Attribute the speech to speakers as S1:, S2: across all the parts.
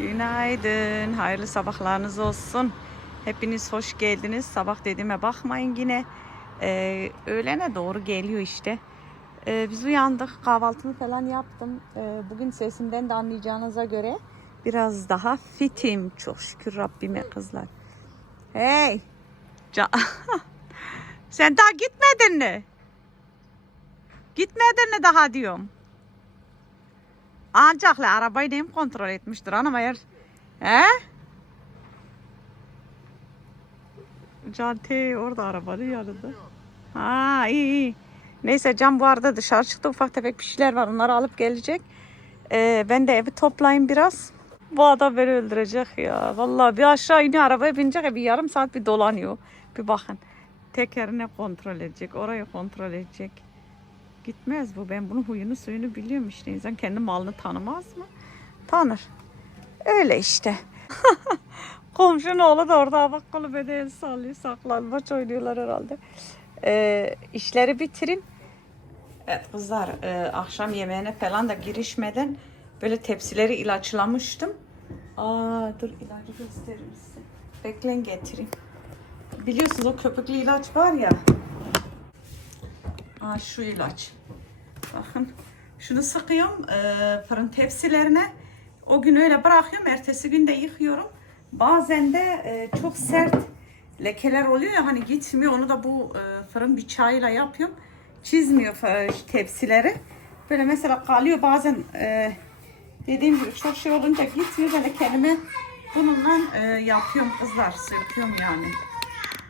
S1: Günaydın, hayırlı sabahlarınız olsun. Hepiniz hoş geldiniz. Sabah dediğime bakmayın yine. Ee, öğlene doğru geliyor işte. Ee, biz uyandık, kahvaltımı falan yaptım. Ee, bugün sesimden de anlayacağınıza göre biraz daha fitim. Çok şükür Rabbime kızlar. Hey! Ca- Sen daha gitmedin mi? Gitmedin mi daha diyorum. Ancak arabayı neyim kontrol etmiştir hanım eğer. He? Can T orada arabanın yanında. Ha iyi iyi. Neyse Can bu arada dışarı çıktı ufak tefek bir şeyler var onları alıp gelecek. Ee, ben de evi toplayayım biraz. Bu adam beni öldürecek ya. Vallahi bir aşağı iniyor arabaya binecek bir yarım saat bir dolanıyor. Bir bakın. Tekerini kontrol edecek. Orayı kontrol edecek. Gitmez bu. Ben bunun huyunu suyunu biliyorum işte. İnsan kendi malını tanımaz mı? Tanır. Öyle işte. Komşunun oğlu da orada bak kolu beni el sallıyor. Saklanmaç oynuyorlar herhalde. Ee, işleri bitirin. Evet kızlar e, akşam yemeğine falan da girişmeden böyle tepsileri ilaçlamıştım. Aa dur ilacı göstereyim size. Bekleyin getireyim. Biliyorsunuz o köpüklü ilaç var ya. Aa, şu ilaç. Bakın şunu sıkıyorum e, fırın tepsilerine. O gün öyle bırakıyorum. Ertesi gün de yıkıyorum. Bazen de e, çok sert lekeler oluyor ya hani gitmiyor. Onu da bu e, fırın bıçağıyla yapıyorum. Çizmiyor fa- tepsileri. Böyle mesela kalıyor bazen e, dediğim gibi çok şey olunca gitmiyor. Böyle kendime bununla e, yapıyorum kızlar. Söküyorum yani.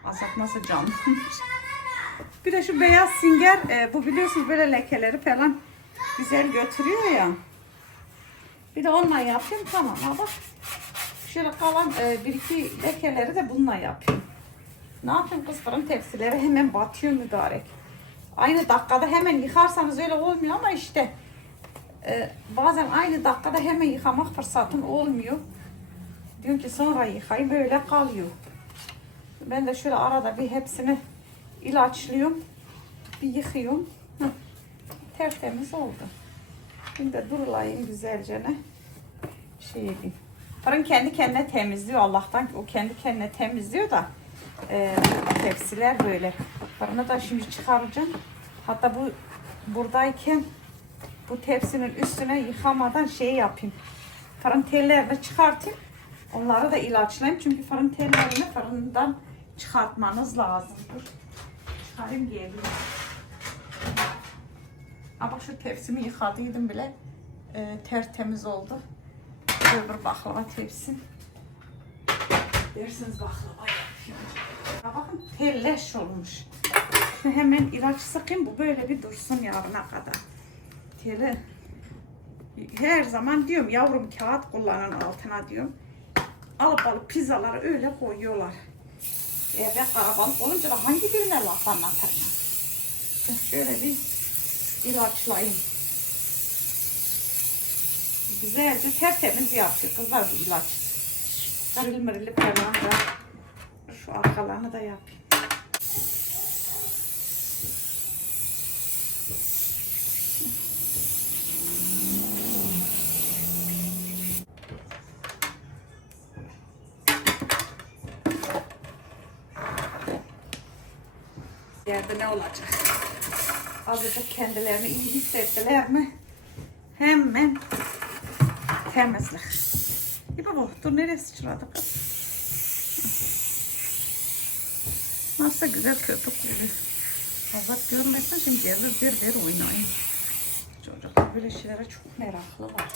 S1: Azaltması can. Bir de şu beyaz sünger e, bu biliyorsunuz böyle lekeleri falan güzel götürüyor ya. Bir de onunla yapayım tamam ama şöyle kalan e, bir iki lekeleri de bununla yapıyorum. Ne yapayım kız fırın tepsileri hemen batıyor mübarek. Aynı dakikada hemen yıkarsanız öyle olmuyor ama işte e, bazen aynı dakikada hemen yıkamak fırsatın olmuyor. Diyorum ki sonra yıkayayım böyle kalıyor. Ben de şöyle arada bir hepsini ilaçlıyorum. Bir yıkıyorum. Heh. Tertemiz oldu. Şimdi de durulayım güzelce ne şey edeyim. Fırın kendi kendine temizliyor Allah'tan o kendi kendine temizliyor da e, tepsiler böyle. Fırını da şimdi çıkaracağım. Hatta bu buradayken bu tepsinin üstüne yıkamadan şey yapayım. Fırın tellerini çıkartayım. Onları da ilaçlayayım. Çünkü fırın tellerini fırından çıkartmanız lazım. Çıkarayım geliyorum. Ha bak şu tepsimi yıkadıydım bile. Ee, tertemiz oldu. Öbür baklava tepsim. Dersiniz baklava yapıyorum. Ha bakın telleş olmuş. Şimdi hemen ilaç sıkayım bu böyle bir dursun yarına kadar. Teli her zaman diyorum yavrum kağıt kullanın altına diyorum. Alıp alıp pizzaları öyle koyuyorlar. Evde karabalık olunca da hangi birine laf anlatayım? Ben Şöyle bir ilaçlayayım. Güzelce tertemiz yapıyor kızlar bu ilaç. Karıl mırılı falan da şu arkalarını da yapayım. Ne olacak? Azıcık kendilerini iyi hissettiler mi? Hemen temizlik. İyi baba dur nereye sıçradı kız? Nasıl güzel köpük oluyor. Azat görmesin şimdi gelir bir bir oynayın. Çocuklar böyle şeylere çok meraklılar.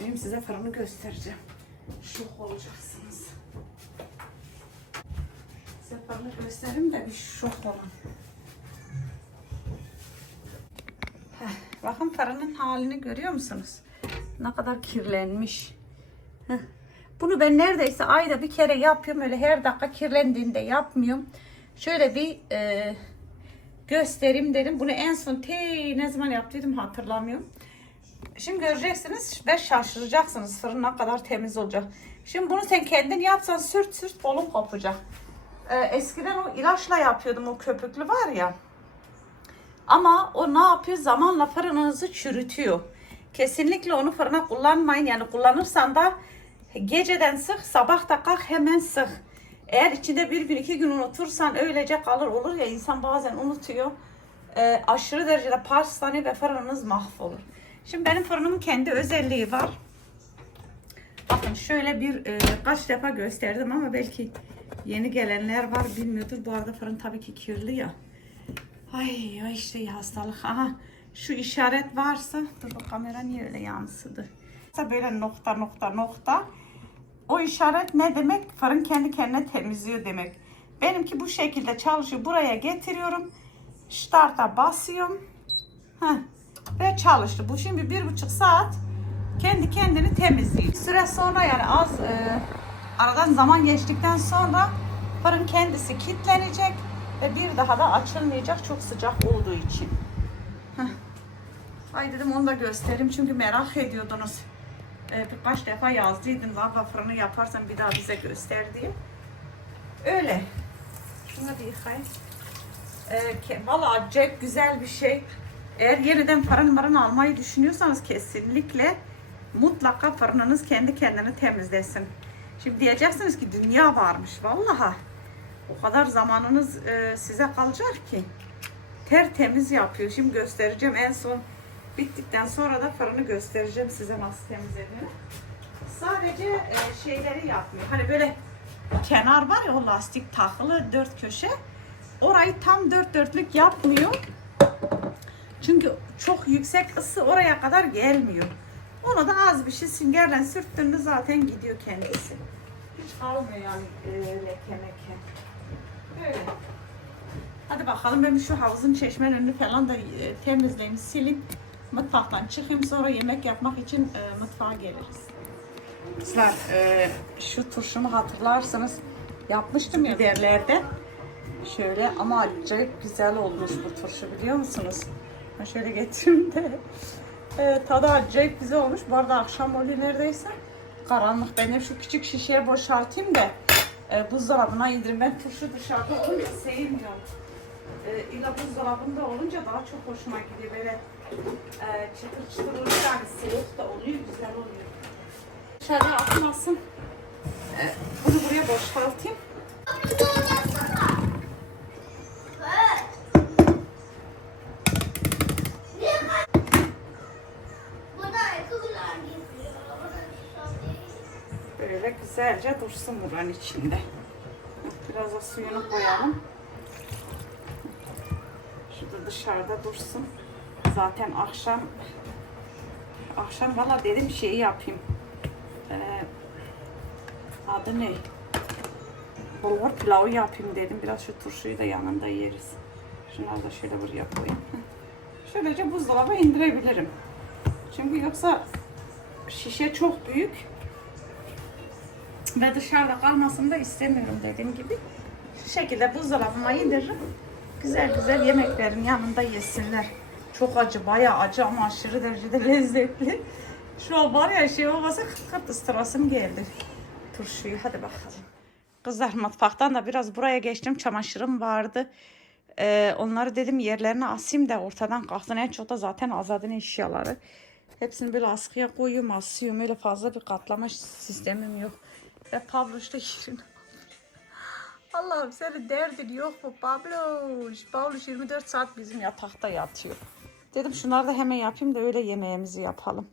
S1: Benim size fırını göstereceğim. Şok olacaksınız. Fırını göstereyim de bir şok olun. Heh, bakın fırının halini görüyor musunuz? Ne kadar kirlenmiş. Heh. Bunu ben neredeyse ayda bir kere yapıyorum. Öyle her dakika kirlendiğinde yapmıyorum. Şöyle bir e, göstereyim dedim. Bunu en son te ne zaman yaptıydım hatırlamıyorum. Şimdi göreceksiniz ve şaşıracaksınız fırın ne kadar temiz olacak. Şimdi bunu sen kendin yapsan sürt sürt kolun kopacak. Ee, eskiden o ilaçla yapıyordum o köpüklü var ya. Ama o ne yapıyor? Zamanla fırınınızı çürütüyor. Kesinlikle onu fırına kullanmayın. Yani kullanırsan da geceden sık, sabah da kalk hemen sık. Eğer içinde bir gün iki gün unutursan öylece kalır olur ya insan bazen unutuyor. Ee, aşırı derecede paslanıyor ve fırınınız mahvolur. Şimdi benim fırınımın kendi özelliği var. Bakın şöyle bir e, kaç defa gösterdim ama belki yeni gelenler var bilmiyordur. Bu arada fırın tabii ki kirli ya. Ay ay işte hastalık. Aha şu işaret varsa dur bu kamera niye öyle yansıdı? Böyle nokta nokta nokta. O işaret ne demek? Fırın kendi kendine temizliyor demek. Benimki bu şekilde çalışıyor. Buraya getiriyorum. Start'a basıyorum. Heh. Ve çalıştı. Bu şimdi bir buçuk saat kendi kendini temizliyor. Süre sonra yani az e, aradan zaman geçtikten sonra fırın kendisi kilitlenecek ve bir daha da açılmayacak çok sıcak olduğu için. Heh. Ay dedim onu da göstereyim çünkü merak ediyordunuz. Ee, birkaç defa yazdıydın lava fırını yaparsan bir daha bize göster diye. Öyle. Şuna bir yıkayayım. Ee, Valla acayip güzel bir şey. Eğer yeniden fırın marın almayı düşünüyorsanız kesinlikle mutlaka fırınınız kendi kendini temizlesin. Şimdi diyeceksiniz ki dünya varmış. Vallahi o kadar zamanınız e, size kalacak ki. Tertemiz yapıyor. Şimdi göstereceğim en son bittikten sonra da fırını göstereceğim size nasıl temizlediğini. Sadece e, şeyleri yapmıyor. Hani böyle kenar var ya o lastik takılı dört köşe. Orayı tam dört dörtlük yapmıyor. Çünkü çok yüksek ısı oraya kadar gelmiyor. Onu da az bir şey süngerle sürttüğünde zaten gidiyor kendisi. Kalmıyor yani e, leke meke. Böyle. Hadi bakalım ben şu havuzun çeşmenin önünü falan da e, temizleyeyim, sileyim. Mutfaktan çıkayım sonra yemek yapmak için e, mutfağa geliriz. Kızlar e, şu turşumu hatırlarsanız yapmıştım ya derlerde. Şöyle ama acayip güzel olmuş bu turşu biliyor musunuz? Ben şöyle getireyim de. E, tadı acayip güzel olmuş. Bu arada akşam oluyor neredeyse. Karanlık. Ben hep şu küçük şişeye boşaltayım da e, buzdolabına indireyim. Ben turşu dışarıda olunca sevmiyorum. E, illa buzdolabında olunca daha çok hoşuma gidiyor. Böyle e, çıtır çıtır oluyor yani soğuk da oluyor, güzel oluyor. Dışarıya atmasın. E, bunu buraya boşaltayım. Güzelce dursun buranın içinde. Biraz da suyunu koyalım. Şurada dışarıda dursun. Zaten akşam akşam valla dedim şeyi yapayım. Ee, adı ne? Bulgur pilavı yapayım dedim. Biraz şu turşuyu da yanında yeriz. Şunları da şöyle buraya koyayım. Şöylece buzdolabı indirebilirim. Çünkü yoksa şişe çok büyük. Ve dışarıda kalmasını da istemiyorum dediğim gibi. Şu şekilde buzdolabıma indiririm. Güzel güzel yemeklerin yanında yesinler. Çok acı, bayağı acı ama aşırı derecede lezzetli. Şu an var ya şey olmasa kıt ıstırasım geldi. Turşuyu hadi bakalım. Kızlar mutfaktan da biraz buraya geçtim. Çamaşırım vardı. Ee, onları dedim yerlerine asayım da ortadan kalksın. En çok da zaten azadın eşyaları. Hepsini böyle askıya koyuyorum, asıyorum. Öyle fazla bir katlama sistemim yok. Ve Pavloş da yerini Allah'ım senin derdin yok mu Pavloş? Pavloş 24 saat bizim yatakta yatıyor. Dedim şunları da hemen yapayım da öyle yemeğimizi yapalım.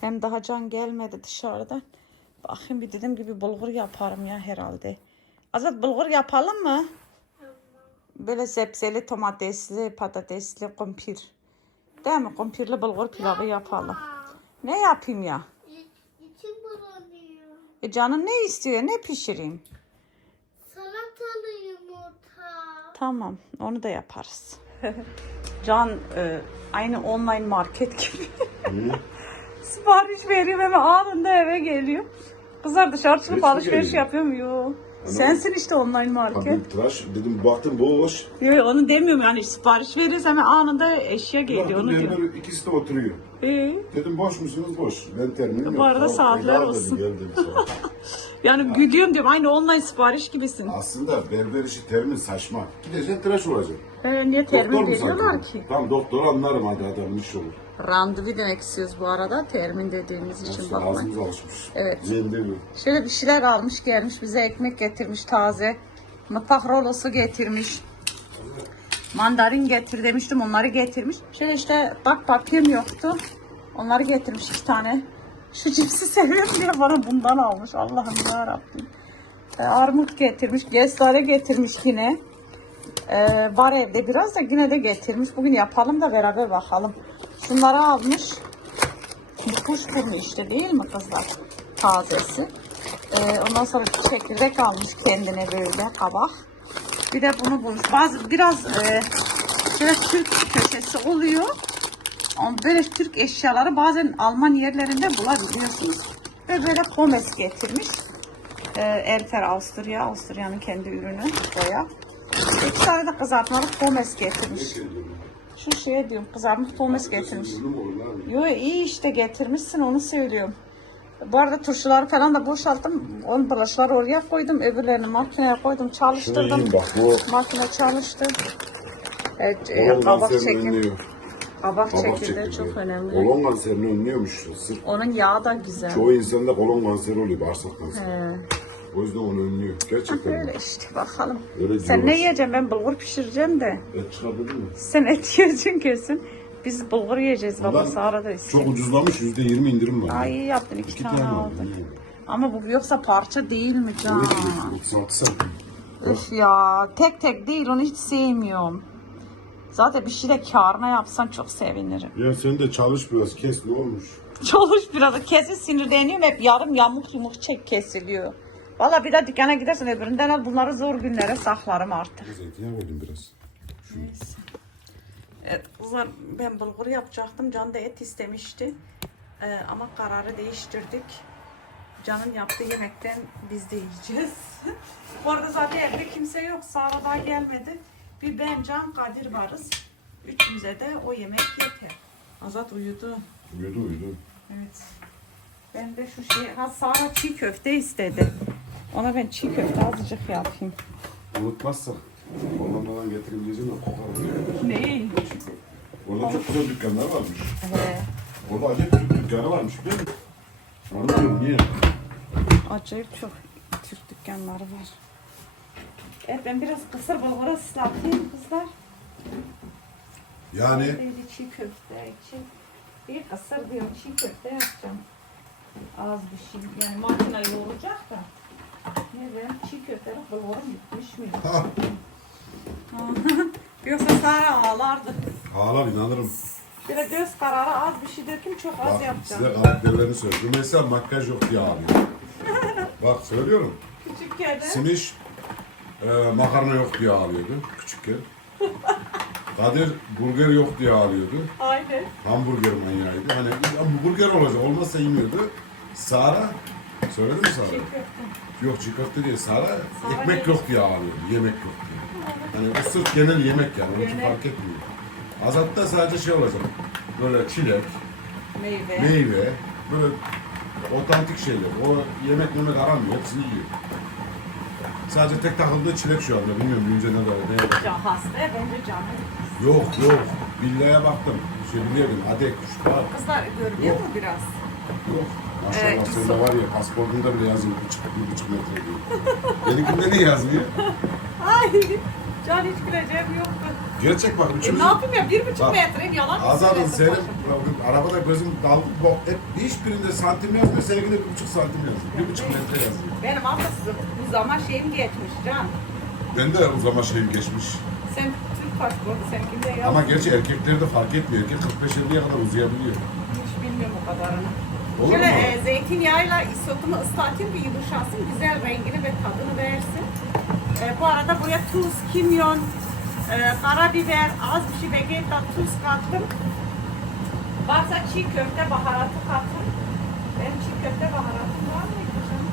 S1: Hem daha can gelmedi dışarıdan. Bakayım bir dediğim gibi bulgur yaparım ya herhalde. Azat bulgur yapalım mı? Böyle sebzeli, domatesli, patatesli, kumpir. Değil mi? Kumpirli bulgur pilavı yapalım. Ne yapayım ya?
S2: İçim bulanıyor.
S1: E canın ne istiyor? Ne pişireyim?
S2: Salatalı yumurta.
S1: Tamam, onu da yaparız. Can e, aynı online market gibi. Sipariş veriyor hemen anında eve geliyor. Kızlar dışarı çıkıp
S3: Hepsi
S1: alışveriş
S3: geliyor.
S1: yapıyor mu? Yok. Sensin işte online market.
S3: Tabii tıraş dedim baktım boş.
S1: Yok onu demiyorum yani sipariş veriyoruz hemen anında eşya geliyor
S3: Baktım
S1: onu diyor.
S3: memur ikisi de oturuyor.
S1: Ee,
S3: Dedim boş musunuz? Boş. Ben terminim yok.
S1: Bu arada
S3: Tamam,
S1: saatler
S3: helal
S1: olsun.
S3: Dedim, geldim
S1: yani gülüyorum diyorum aynı online sipariş gibisin.
S3: Aslında berber işi termin saçma. Gideceksin tıraş olacaksın.
S1: Ee, niye termin veriyorlar
S3: sanki?
S1: ki?
S3: Tamam doktor anlarım hadi adamın iş olur.
S1: Randevu demek istiyoruz bu arada. Termin dediğimiz için bakmayın.
S3: Ağzımız alışmış.
S1: Evet.
S3: Mendil.
S1: Şöyle bir şeyler almış gelmiş bize ekmek getirmiş taze. Mutfak rolosu getirmiş. Mandarin getir demiştim onları getirmiş. Şöyle işte bak papyem yoktu. Onları getirmiş iki tane. Şu cipsi seviyorum diye bana bundan almış. Allah'ım ya Rabbim. armut getirmiş. Gestare getirmiş yine. Ee, var evde biraz da yine de getirmiş. Bugün yapalım da beraber bakalım. Şunları almış. Bu kuşburnu işte değil mi kızlar? Tazesi. Ee, ondan sonra çekirdek almış kendine böyle kabak. Bir de bunu bulmuş. Bazı biraz e, şöyle Türk köşesi oluyor. Böyle Türk eşyaları bazen Alman yerlerinde bulabiliyorsunuz. Ve böyle pomes getirmiş. Ee, Elfer Avusturya, Avusturya'nın kendi ürünü boya. İki tane de kızartmalı pomes getirmiş. Şu şeye diyorum kızarmış pomes getirmiş. Yo iyi işte getirmişsin onu söylüyorum. Bu arada turşuları falan da boşalttım. Onun bulaşları oraya koydum. Öbürlerini makineye koydum. Çalıştırdım.
S3: Bak bu
S1: Makine çalıştı. Evet, e,
S3: kolon
S1: kabak
S3: kanserini
S1: çekim.
S3: önlüyor.
S1: Kabak
S3: Kabak
S1: çekirdeği
S3: çekirdeği.
S1: çok önemli.
S3: Kolon kanserini önlüyormuş. Sırf
S1: Onun yağı da güzel.
S3: çoğu insanda kolon kanseri oluyor. Bağırsak kanseri.
S1: He.
S3: O yüzden onu önlüyor. Gerçekten.
S1: Öyle işte bakalım.
S3: Öyle
S1: Sen ne
S3: diyorlar.
S1: yiyeceksin? Ben bulgur pişireceğim de.
S3: Et çıkardın mı?
S1: Sen et yiyeceksin kesin. Biz bulgur yiyeceğiz baba.
S3: Ulan,
S1: Sahara da
S3: Çok
S1: istiyor.
S3: ucuzlamış. Yüzde yirmi indirim var.
S1: Ay iyi yaptın iki,
S3: İki
S1: tane,
S3: tane
S1: aldın.
S3: aldım.
S1: Ama bu yoksa parça değil mi can?
S3: Evet, evet, 36 santim.
S1: Üf ya tek tek değil onu hiç sevmiyorum. Zaten bir şey de karına yapsan çok sevinirim.
S3: Ya sen de çalış biraz. Kes ne olmuş?
S1: Çalış biraz kesin sinirleniyorum hep yarım yamuk yumuk çek kesiliyor. Valla bir daha dükkana gidersen öbüründen al bunları zor günlere saklarım artık.
S3: Zeytinyağı koydum biraz.
S1: Neyse. Evet, kızlar ben bulgur yapacaktım. Can da et istemişti. Ee, ama kararı değiştirdik. Can'ın yaptığı yemekten biz de yiyeceğiz. Bu arada zaten evde kimse yok. Sara daha gelmedi. Bir ben, Can, Kadir varız. Üçümüze de o yemek yeter. Azat uyudu.
S3: Uyudu uyudu.
S1: Evet. Ben de şu şey, ha Sara çiğ köfte istedi. Ona ben çiğ köfte azıcık yapayım.
S3: Unutmazsak. Hollanda'dan getireyim diyeceğim de kokar.
S1: Neyi?
S3: Orada çok güzel dükkanlar varmış.
S1: He.
S3: Orada acayip Türk dükkanı varmış biliyor musun? Anlamıyorum niye?
S1: Acayip çok Türk dükkanları var. Evet ben biraz kısır bulguru ıslatayım kızlar.
S3: Yani
S1: Böyle çiğ köfte için. Bir kısır diyorum çiğ köfte yapacağım. Az bir şey yani makine yoğuracak da. Ne ben çiğ köfte bulgurum bitmiş mi?
S3: ha,
S1: Yoksa Sara ağlardı.
S3: Ağlar inanırım.
S1: De göz kararı az bir şey döküm çok az
S3: Bak
S1: yapacağım.
S3: size karakterlerini söylüyorum. Mesela makyaj yok diye ağlıyor. Bak söylüyorum.
S1: Küçük yerde.
S3: Simiş e, makarna yok diye ağlıyordu küçükken. Kadir burger yok diye ağlıyordu.
S1: Aynen.
S3: Hamburger manyağıydı. Hani ama burger olacak olmazsa yemiyordu. Sara söyledi mi Sara?
S1: Köfte.
S3: Yok köfte değil. Sara, ekmek yok diye ağlıyordu. Yemek yok diye. Hani bu sırf genel yemek yani. Onun için fark etmiyor. Azat'ta sadece şey olacak. Böyle çilek,
S1: Meyve.
S3: meyve, böyle otantik şeyler. O yemek yemek aramıyor. Hepsini yiyor. Sadece tek takıldığı çilek şu anda. Bilmiyorum büyünce ne kadar. Ne kadar.
S1: Can hasta bence canı.
S3: Yok yok. Billaya baktım. Şey biliyordum. Adek var.
S1: Kızlar görünüyor mu biraz?
S3: Yok. Maşallah
S1: Evet,
S3: sende var ya pasportunda bile yazıyor. Bir buçuk, bir buçuk metre diyor. Benimkinde ne yazmıyor?
S1: Ay can hiç güleceğim yoktu.
S3: Gerçek bak
S1: E,
S3: üçümüz.
S1: ne yapayım ya bir buçuk
S3: Bak,
S1: metreyim yalan mı
S3: Azadın
S1: söylesin
S3: senin
S1: başım?
S3: arabada gözüm dal bok hep hiçbirinde santim yazmıyor seninki de bir buçuk santim yazıyor. Bir buçuk metre yazıyor.
S1: Benim ablasızım bu zaman şeyim geçmiş can.
S3: Ben de uzama şeyim geçmiş.
S1: Sen Türk pasaportu seninkinde yaz.
S3: Ama gerçi erkekleri de fark etmiyor. Erkek 45-50'ye kadar uzayabiliyor.
S1: Hiç bilmiyorum o kadarını.
S3: Olur
S1: Şöyle
S3: mu?
S1: e, zeytinyağıyla isotumu ıslatayım ki yumuşasın, güzel rengini ve tadını versin. E, bu arada buraya tuz, kimyon, e, karabiber, az bir şey vegeta tuz kattım. Varsa çiğ köfte baharatı katın. Benim çiğ köfte baharatım var mıydı canım?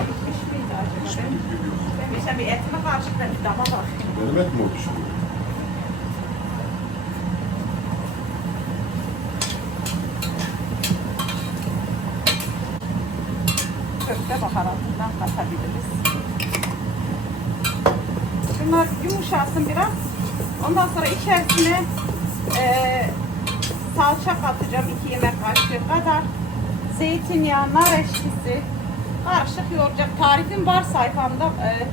S1: Bitmiş miydi acaba?
S3: Hiçbir
S1: Ben, ben işte bir etime karşı da bir dama bakayım.
S3: Benim et mi oldu şimdi?
S1: köfte baharatından katabiliriz. Bunlar yumuşasın biraz. Ondan sonra içerisine eee salça katacağım 2 yemek kaşığı kadar. Zeytinyağı, nar ekşisi. Karışık yoğuracak. Tarifim var sayfamda. Ee,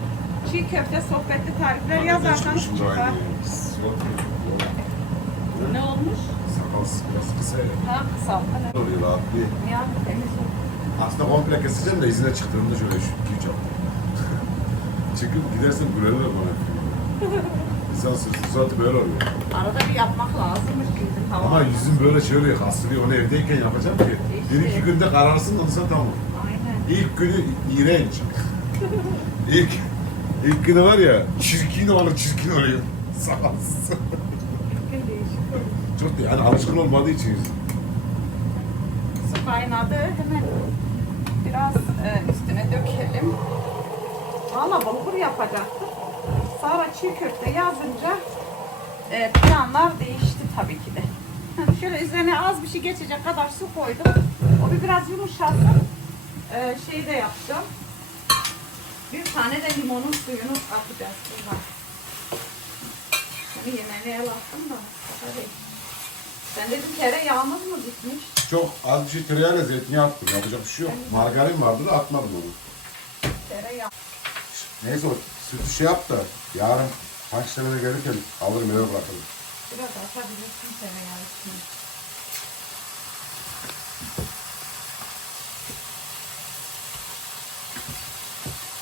S1: çiğ köfte sohbetli tarifler yazarsanız çıkar. Ne olmuş?
S3: Sakalsız biraz kısa ya.
S1: Ha kısaltma?
S3: Oluyor rahat bir.
S1: Ya temiz oldu.
S3: Aslında komple keseceğim de izine çıktığımda şöyle şu iki Çıkıp gidersen gülerler bana. İnsan sözü zaten böyle oluyor.
S1: Arada bir yapmak lazımmış bizim
S3: Ama
S1: hava.
S3: yüzüm böyle oluyor, kasılıyor. Onu evdeyken yapacağım ki. Bir iki günde kararsın sonra tamam.
S1: Aynen.
S3: İlk günü iğrenç. ilk, ilk günü var ya, çirkin olur, çirkin oluyor.
S1: Olur.
S3: Çok yani alışkın olmadığı için yüzüm.
S1: Su kaynadı hemen biraz e, üstüne dökelim. Valla bulgur yapacaktım. Sonra çiğ köfte yazınca e, planlar değişti tabii ki de. Şöyle üzerine az bir şey geçecek kadar su koydum. O bir biraz yumuşasın. E, şey de yapacağım. Bir tane de limonun suyunu atacağız. Bunu yemeğine el attım da. Hadi. Ben dedim tereyağımız mı bitmiş?
S3: Çok az bir şey tereyağıyla zeytinyağı attım. Yapacak bir şey yok. Margarin vardı da atmadım onu.
S1: Tereyağı.
S3: Neyse o sütü şey yap da yarın punchlamene gelirken alırım eve bırakırım.
S1: Biraz atabilirsin tereyağı içine.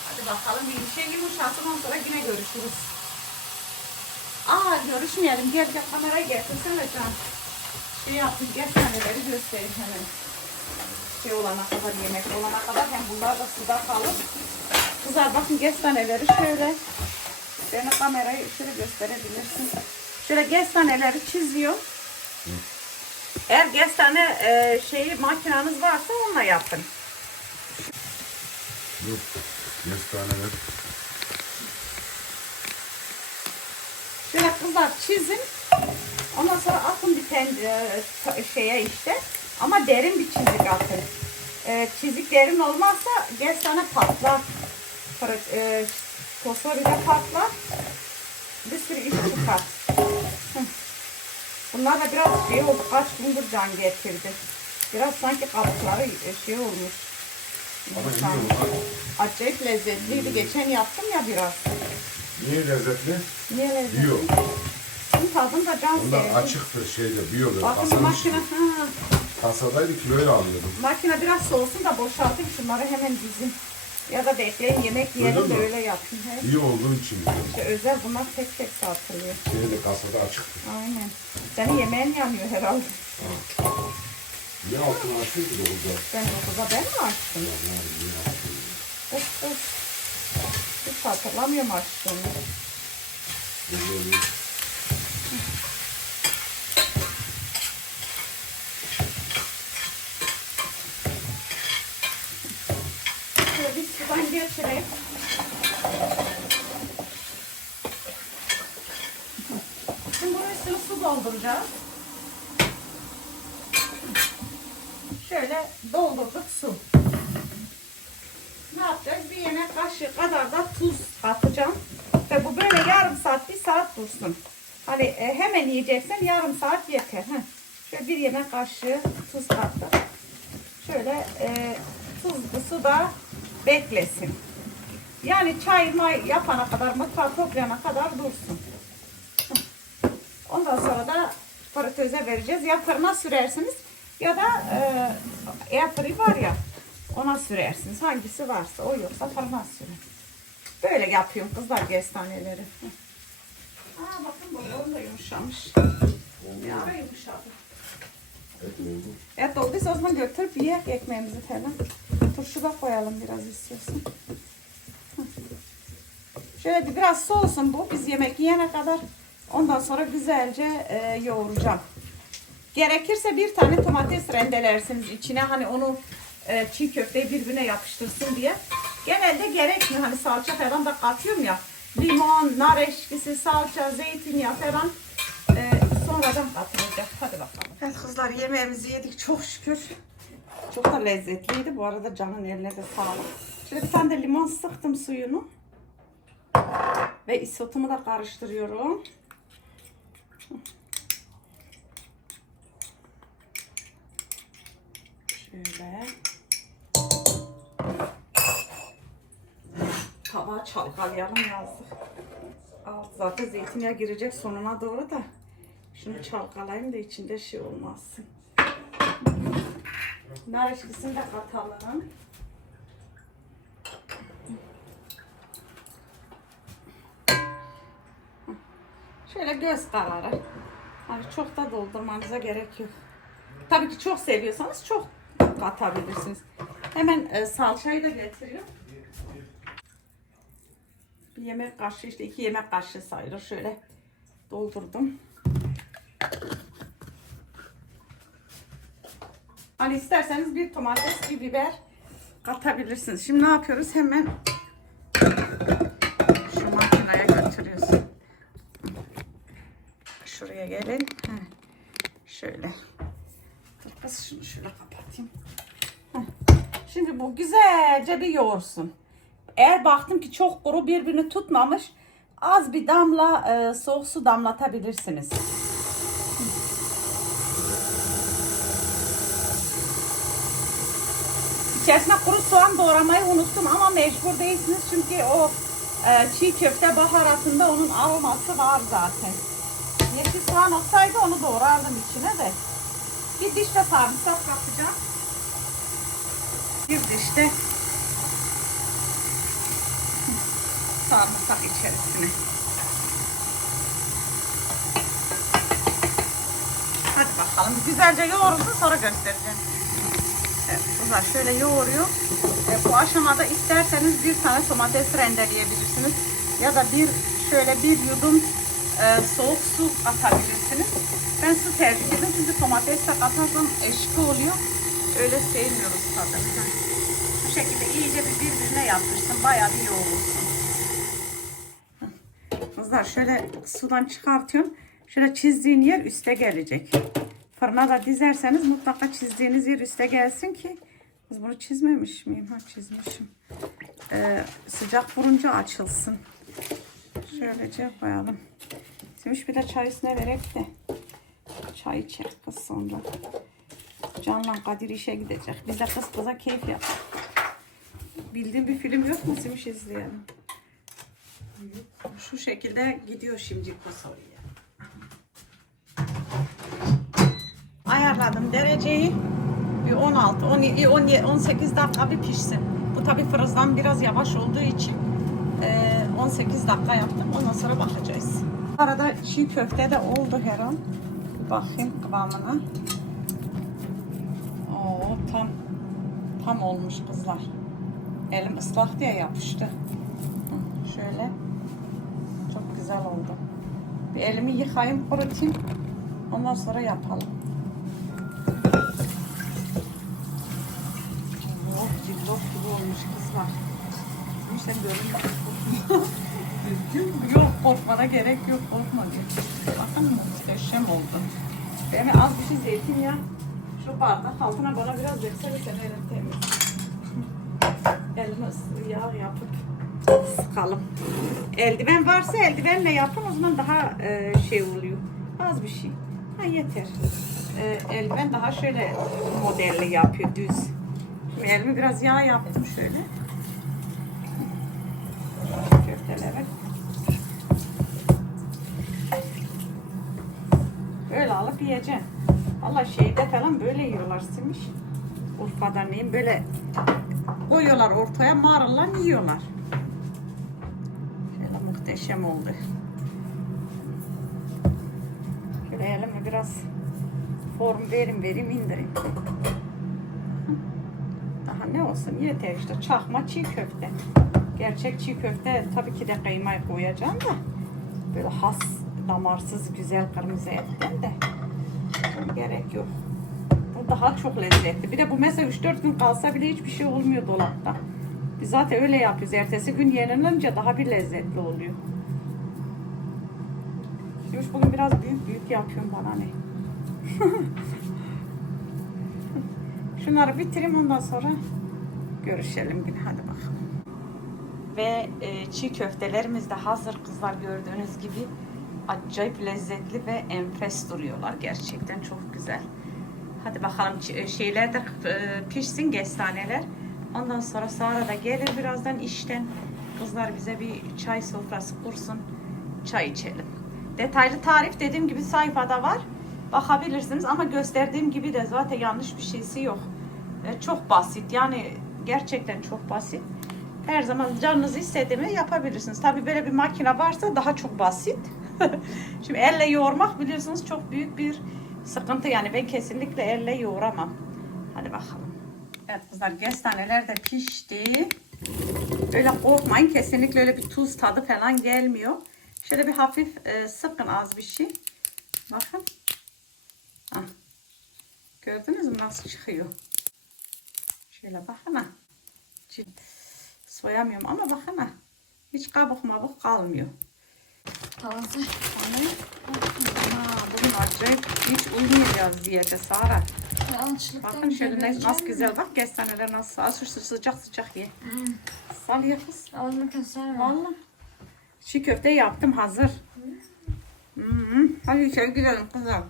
S1: Hadi bakalım bir şey yumuşasın ondan sonra yine görüşürüz. Aa görüşmeyelim. Gel gel kamerayı getirsene Can. Şey yaptım gel neleri göstereyim hemen. Şey olana kadar yemek olana kadar hem bunlar da suda kalır. Kızlar bakın gestaneleri şöyle. Beni kamerayı şöyle gösterebilirsin. Şöyle gestaneleri çiziyor. Eğer gestane e, şeyi makinanız varsa onunla yapın.
S3: Yok. Kestaneler.
S1: Şöyle kızlar çizin. Ondan sonra atın bir tencere şeye işte. Ama derin bir çizik atın. E, çizik derin olmazsa gestane patlar. Fırı- E, fosforide patlar. Bir sürü iş çıkar. Bunlar da biraz şey oldu. Kaç gündür can getirdi. Biraz sanki kabukları e, şey olmuş.
S3: Ama iyi.
S1: Acayip lezzetliydi. Geçen yaptım ya biraz.
S3: Niye lezzetli?
S1: Niye lezzetli?
S3: Biyo.
S1: Bunun tadını da can
S3: Onlar
S1: sevdi.
S3: açıktır şeyde biyo böyle.
S1: Bakın
S3: Kasanın
S1: makine,
S3: içinde.
S1: ha,
S3: Kasadaydı kiloyla alıyordum.
S1: makine biraz soğusun da boşaltayım şunları hemen dizin. Ya da bekleyin yemek yiyelim de öyle yapayım. He.
S3: İyi olduğu için diyorum.
S1: İşte özel bunlar tek tek satılıyor.
S3: Şeyde kasada açıktır.
S1: Aynen. Senin yemeğin yanıyor herhalde.
S3: Niye altını açtın ki dokuzda?
S1: Ben dokuza ben mi açtım?
S3: Niye açtın?
S1: Of of. Hiç hatırlamıyorum açtığımı.
S3: Böyle
S1: Şöyle bir sudan geçireyim. Şimdi bunun üstüne su dolduracağız. Şöyle doldurduk su. Ne yapacağız? Bir yemek kaşığı kadar da tuz atacağım. Ve bu böyle yarım saat, bir saat dursun. Hani e, hemen yiyeceksen yarım saat yeter. Heh. Şöyle kaşığı tuz kattım. Şöyle e, tuzlu suda beklesin. Yani çay may yapana kadar, mutfağı toplayana kadar dursun. Ondan sonra da fritöze vereceğiz. Ya fırına sürersiniz ya da e, airfryer var ya ona sürersiniz. Hangisi varsa o yoksa fırına sürün. Böyle yapıyorum kızlar gestaneleri. Hı. Aa bakın bulgurum da yumuşamış. Bir ara yumuşadı.
S3: Et mi oldu?
S1: Et olduysa o zaman götürüp yiyek ekmeğimizi falan. Turşu da koyalım biraz istiyorsan. Hı. Şöyle bir biraz soğusun bu biz yemek yiyene kadar. Ondan sonra güzelce e, yoğuracağım. Gerekirse bir tane domates rendelersiniz içine hani onu e, çiğ köfteyi birbirine yapıştırsın diye. Genelde gerekmiyor hani salça falan da katıyorum ya. Limon, nar eşkisi, salça, zeytinyağı falan e, sonradan katılacak. Hadi bakalım. Evet kızlar yemeğimizi yedik çok şükür. Çok da lezzetliydi. Bu arada canın eline de sağlık. Şöyle bir tane de limon sıktım suyunu. Ve isotumu da karıştırıyorum. Şöyle. Tabağı çalkalayalım yazdık. Alt zaten zeytinyağı girecek sonuna doğru da. Şunu çalkalayayım da içinde şey olmasın. Nar eşkisini de katalım. Şöyle göz kararı. Hani çok da doldurmanıza gerek yok. Tabii ki çok seviyorsanız çok katabilirsiniz. Hemen e, salçayı da getiriyorum. Bir yemek kaşığı işte iki yemek kaşığı sayılır. Şöyle doldurdum. Hani isterseniz bir domates, bir biber katabilirsiniz. Şimdi ne yapıyoruz? Hemen şu makineye götürüyorsun. Şuraya gelin. Heh. Şöyle. Kız şunu şöyle kapatayım. Şimdi bu güzelce bir yoğursun. Eğer baktım ki çok kuru birbirini tutmamış az bir damla e, soğuk su damlatabilirsiniz. İçerisine kuru soğan doğramayı unuttum ama mecbur değilsiniz çünkü o e, çiğ köfte baharatında onun aroması var zaten. Yeşil soğan olsaydı onu doğrardım içine de. Bir diş de sarımsak katacağım. Bir diş de sarımsak içerisine. Hadi bakalım güzelce yoğurulsun sonra göstereceğim. Evet, şöyle yoğuruyor. E, bu aşamada isterseniz bir tane domates rendeleyebilirsiniz. Ya da bir şöyle bir yudum e, soğuk su atabilirsiniz. Ben su tercih ediyorum çünkü domates de katarsam eşki oluyor. Öyle sevmiyoruz tadını. Bu şekilde iyice bir birbirine yaptırsın. Bayağı bir yoğurulsun. Kızlar şöyle sudan çıkartıyorum. Şöyle çizdiğin yer üste gelecek. Fırına da dizerseniz mutlaka çizdiğiniz yer üste gelsin ki Kız bunu çizmemiş miyim? Ha çizmişim. Ee, sıcak vurunca açılsın. Şöylece koyalım. Simiş bir de çay üstüne verek de. Çay içer kız sonra. Canla Kadir işe gidecek. Biz de kız kıza keyif yap. Bildiğin bir film yok mu Simiş izleyelim. Şu şekilde gidiyor şimdi bu Ayarladım dereceyi. Bir 16, 17, 17, 18 dakika bir pişsin. Bu tabi fırından biraz yavaş olduğu için eee, 18 dakika yaptım. Ondan sonra bakacağız. Bu arada çiğ köfte de oldu her an. Bakayım kıvamına. Oo, tam tam olmuş kızlar. Elim ıslak diye yapıştı. Şöyle. Çok güzel oldu. Bir elimi yıkayayım, kurutayım. Ondan sonra yapalım. Kızlar. İşte görün. Düzgün. Yok korkmana gerek yok korkma. Bakın muhteşem oldu. Benim az bir şey zeytinyağı şu bardak altına bana biraz döksene sen elim temiz. Elime ısı- yağ yapıp sıkalım. Eldiven varsa eldivenle yapın o zaman daha e, şey oluyor. Az bir şey. Ha yeter. E, eldiven daha şöyle modelli yapıyor düz. Şimdi elimi biraz yağ yaptım şöyle. Köfteleri. Böyle alıp yiyeceğim. Valla şeyde falan böyle yiyorlar simiş. Urfa'da neyim böyle koyuyorlar ortaya marullar yiyorlar. Şöyle muhteşem oldu. Şöyle elime biraz form verin vereyim indirin. Daha ne olsun yeter işte çakma çiğ köfte. Gerçek çiğ köfte tabii ki de kıymayı koyacağım da böyle has damarsız güzel kırmızı etten de gerek yok. Bu daha çok lezzetli. Bir de bu mesela 3-4 gün kalsa bile hiçbir şey olmuyor dolapta. Biz zaten öyle yapıyoruz. Ertesi gün yenilince daha bir lezzetli oluyor. Şimdi bugün biraz büyük büyük yapıyorum bana ne. Şunları bitireyim ondan sonra görüşelim yine. Hadi bakalım. Ve e, çiğ köftelerimiz de hazır kızlar gördüğünüz gibi acayip lezzetli ve enfes duruyorlar. Gerçekten çok güzel. Hadi bakalım ç- şeyler de e, pişsin kestaneler. Ondan sonra Sara da gelir birazdan işten. Kızlar bize bir çay sofrası kursun. Çay içelim. Detaylı tarif dediğim gibi sayfada var. Bakabilirsiniz ama gösterdiğim gibi de zaten yanlış bir şeysi yok. E, çok basit yani gerçekten çok basit. Her zaman canınız istediğimi yapabilirsiniz. Tabii böyle bir makine varsa daha çok basit. Şimdi elle yoğurmak biliyorsunuz çok büyük bir sıkıntı yani ben kesinlikle elle yoğuramam. Hadi bakalım. Evet kızlar kestaneler de pişti. Öyle korkmayın kesinlikle öyle bir tuz tadı falan gelmiyor. Şöyle bir hafif e, sıkın az bir şey. Bakın. Ah. Gördünüz mü nasıl çıkıyor? Şöyle bakın ha. Cid- Soyamıyorum ama bakın ha. Hiç kabuk mabuk kalmıyor.
S4: Tamam.
S1: Hani? Ha, bugün acayip hiç uyumayacağız diyete Sara. Bakın şöyle ne- nasıl güzel bak kestaneler nasıl az şu sıcak sıcak ye. Sal ye kız.
S4: Ağzını keser
S1: Valla. Çiğ köfte yaptım hazır. Hmm. Hadi içeri gidelim kızım.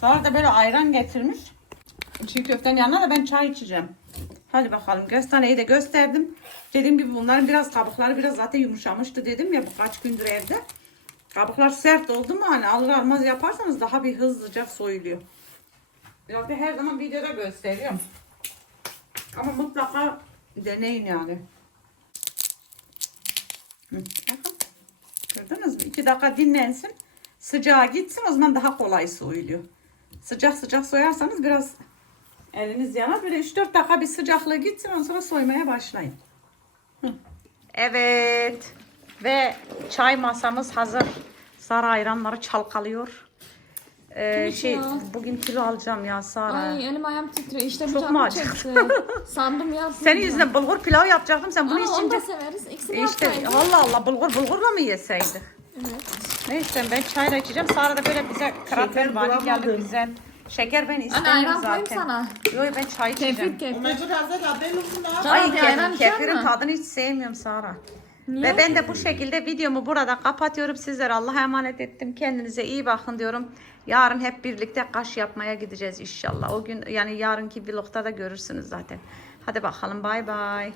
S1: Sonra da böyle ayran getirmiş. Çiğ köftenin yanına da ben çay içeceğim. Hadi bakalım kestaneyi de gösterdim. Dediğim gibi bunların biraz kabukları biraz zaten yumuşamıştı dedim ya bu kaç gündür evde. Kabuklar sert oldu mu hani alır almaz yaparsanız daha bir hızlıca soyuluyor. Zaten her zaman videoda gösteriyorum. Ama mutlaka deneyin yani. Gördünüz mü? İki dakika dinlensin. Sıcağa gitsin o zaman daha kolay soyuluyor. Sıcak sıcak soyarsanız biraz eliniz yanar. Böyle 3-4 dakika bir sıcaklığı gitsin ondan sonra soymaya başlayın. Hı. Evet. Ve çay masamız hazır. Sara ayranları çalkalıyor. Ee, şey
S4: ya.
S1: bugün kilo alacağım ya Sara.
S4: Ay elim ayağım titriyor. İşte bu
S1: Çok mu
S4: canım
S1: acı?
S4: çekti. Sandım ya.
S1: Senin yüzünden bulgur pilav yapacaktım. Sen bunu
S4: Ama onu da
S1: içince
S4: severiz. İkisini
S1: işte
S4: yapsaydık.
S1: Allah Allah bulgur bulgurla mı yeseydik?
S4: Evet.
S1: Neyse ben çayla içeceğim. Sonra da böyle bize krater vanilyalı güzel. Şeker ben
S4: Anne
S1: istemiyorum
S4: ayran koyayım
S1: zaten.
S4: sana.
S1: Yok ben çay içeceğim.
S4: Kefir kefir.
S1: Ay
S4: Canım bir ayran
S1: kefir,
S4: içer
S1: kefirin
S4: mi?
S1: tadını hiç sevmiyorum Sara.
S4: Niye?
S1: Ve ben de bu şekilde videomu burada kapatıyorum. Sizlere Allah'a emanet ettim. Kendinize iyi bakın diyorum. Yarın hep birlikte kaş yapmaya gideceğiz inşallah. O gün yani yarınki vlogda da görürsünüz zaten. Hadi bakalım bay bay.